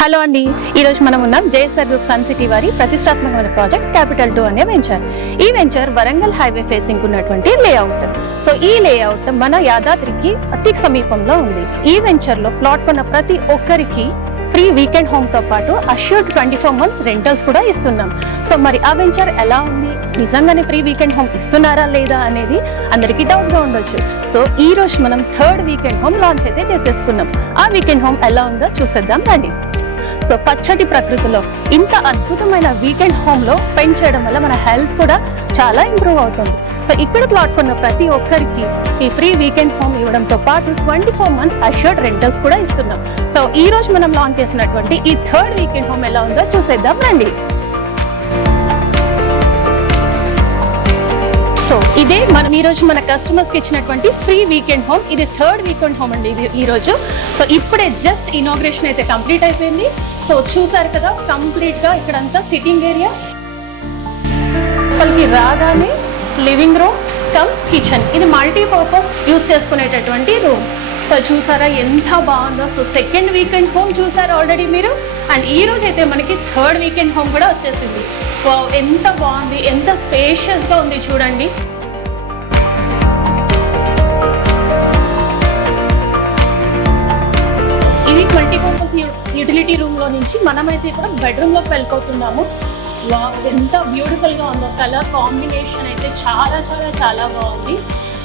Hello అండి, ఈరోజు మనం ఉన్నాం జేఎస్ఆర్ గ్రూప్ సన్ సిటీ వారి ప్రతిష్టాత్మకమైన ప్రాజెక్ట్ క్యాపిటల్ 2 అనే వెంచర్. ఈ వెంచర్ వరంగల్ హైవే ఫేసింగ్ ఉన్నటువంటి లేఅవుట్. సో ఈ లేఅవుట్ మన యాదాద్రికి అతి సమీపంలో ఉంది. ఈ వెంచర్ లో ప్లాట్ కొన్న ప్రతి ఒక్కరికి ఫ్రీ వీకెండ్ హోమ్ తో పాటు అష్యూర్డ్ 24 months రెంటల్స్ కూడా ఇస్తున్నాం. సో మరి ఆ వెంచర్ ఎలా ఉంది, నిజంగానే ఫ్రీ వీకెండ్ హోమ్ ఇస్తున్నారా లేదా అనేది అందరికీ డౌట్ గా ఉండొచ్చు. సో ఈ రోజు మనం 3rd వీకెండ్ హోమ్ లాంచ్ అయితే చేసేసుకున్నాం. ఆ వీకెండ్ హోమ్ ఎలా ఉందో చూసేద్దాం రండి. సో పచ్చటి ప్రకృతిలో ఇంత అద్భుతమైన వీకెండ్ హోమ్ లో స్పెండ్ చేయడం వల్ల మన హెల్త్ కూడా చాలా ఇంప్రూవ్ అవుతుంది. సో ఇక్కడ ప్లాట్ కొన్న ప్రతి ఒక్కరికి ఈ ఫ్రీ వీకెండ్ హోమ్ ఇవ్వడంతో పాటు 24 months అష్యూర్డ్ రెంటల్స్ కూడా ఇస్తున్నాం. సో ఈ రోజు మనం లాంచ్ చేసినటువంటి ఈ 3rd వీకెండ్ హోమ్ ఎలా ఉందో చూసేద్దాం రండి. సో ఇదే మనం ఈ రోజు మన కస్టమర్స్ కి ఇచ్చినటువంటి ఫ్రీ వీకెండ్ హోమ్. ఇది 3rd వీకెండ్ హోమ్ అండి ఇది ఈ రోజు. సో ఇప్పుడే జస్ట్ ఇనాగ్రేషన్ అయితే కంప్లీట్ అయిపోయింది. సో చూసారు కదా, కంప్లీట్ గా ఇక్కడంతా సిట్టింగ్ ఏరియా, వాళ్ళకి రాగానే లివింగ్ రూమ్ కమ్ కిచెన్, ఇది మల్టీపర్పస్ యూజ్ చేసుకునేటటువంటి రూమ్. సో చూసారా ఎంత బాగుందో. సో 2nd వీకెండ్ హోమ్ చూసారా ఆల్రెడీ మీరు, అండ్ ఈ రోజు అయితే మనకి 3rd వీకెండ్ హోమ్ కూడా వచ్చేసింది. ఎంత బాగుంది, ఎంత స్పేషియస్ గా ఉంది చూడండి. ఇది మల్టీపర్పస్ యూటిలిటీ రూమ్ లో నుంచి మనమైతే ఇప్పుడు బెడ్రూమ్ లోకి వెళ్ళిపోతున్నాము. ఎంత బ్యూటిఫుల్ గా ఉందో, కలర్ కాంబినేషన్ అయితే చాలా చాలా చాలా బాగుంది.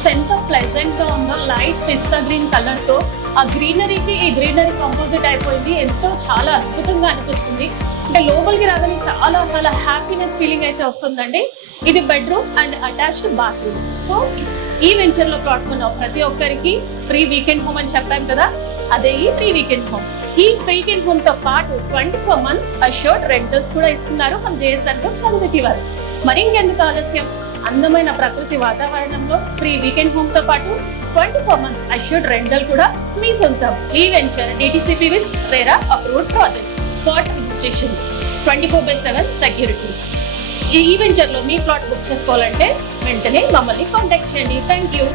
సో ఎంత ప్లెజెంట్ గా ఉందో, లైట్ పిస్తా గ్రీన్ కలర్ తో ఆ గ్రీనరీకి ఈ గ్రీనరీ కంపోజిట్ అయిపోయింది. ఎంతో చాలా అద్భుతంగా అనిపిస్తుంది. అంటే లోపలికి రాగానే చాలా చాలా హ్యాపీనెస్ ఫీలింగ్ అయితే వస్తుందండి. ఇది bedroom and attached bathroom. So ఈ వెంచర్ లో ప్లాట్ కొన్న ప్రతి ఒక్కరికి ఫ్రీ వీకెండ్ హోమ్ అని చెప్పాను కదా, అదే ఈ ఫ్రీ వీకెండ్ హోమ్. ఈ వీకెండ్ హోమ్ తో పాటు 24 months అష్యూర్డ్ రెంటల్స్ కూడా ఇస్తున్నారు మన జేఎస్ఆర్ గ్రూప్ సన్ సిటీ వారు. మరి ఇంకెందుకు ఆలస్యం, అందమైన ప్రకృతి వాతావరణంలో ఫ్రీ వీకెండ్ హోమ్ తో పాటు 24 months అష్యూర్డ్ రెంటల్ కూడా మీ సొంతం. ఈ venture DTCP with RERA approved project, spot registrations, 24/7 security. ఈ వెంచర్ లో మీ ప్లాట్ బుక్ చేసుకోవాలంటే వెంటనే మమ్మల్ని కాంటాక్ట్ చేయండి. Thank you.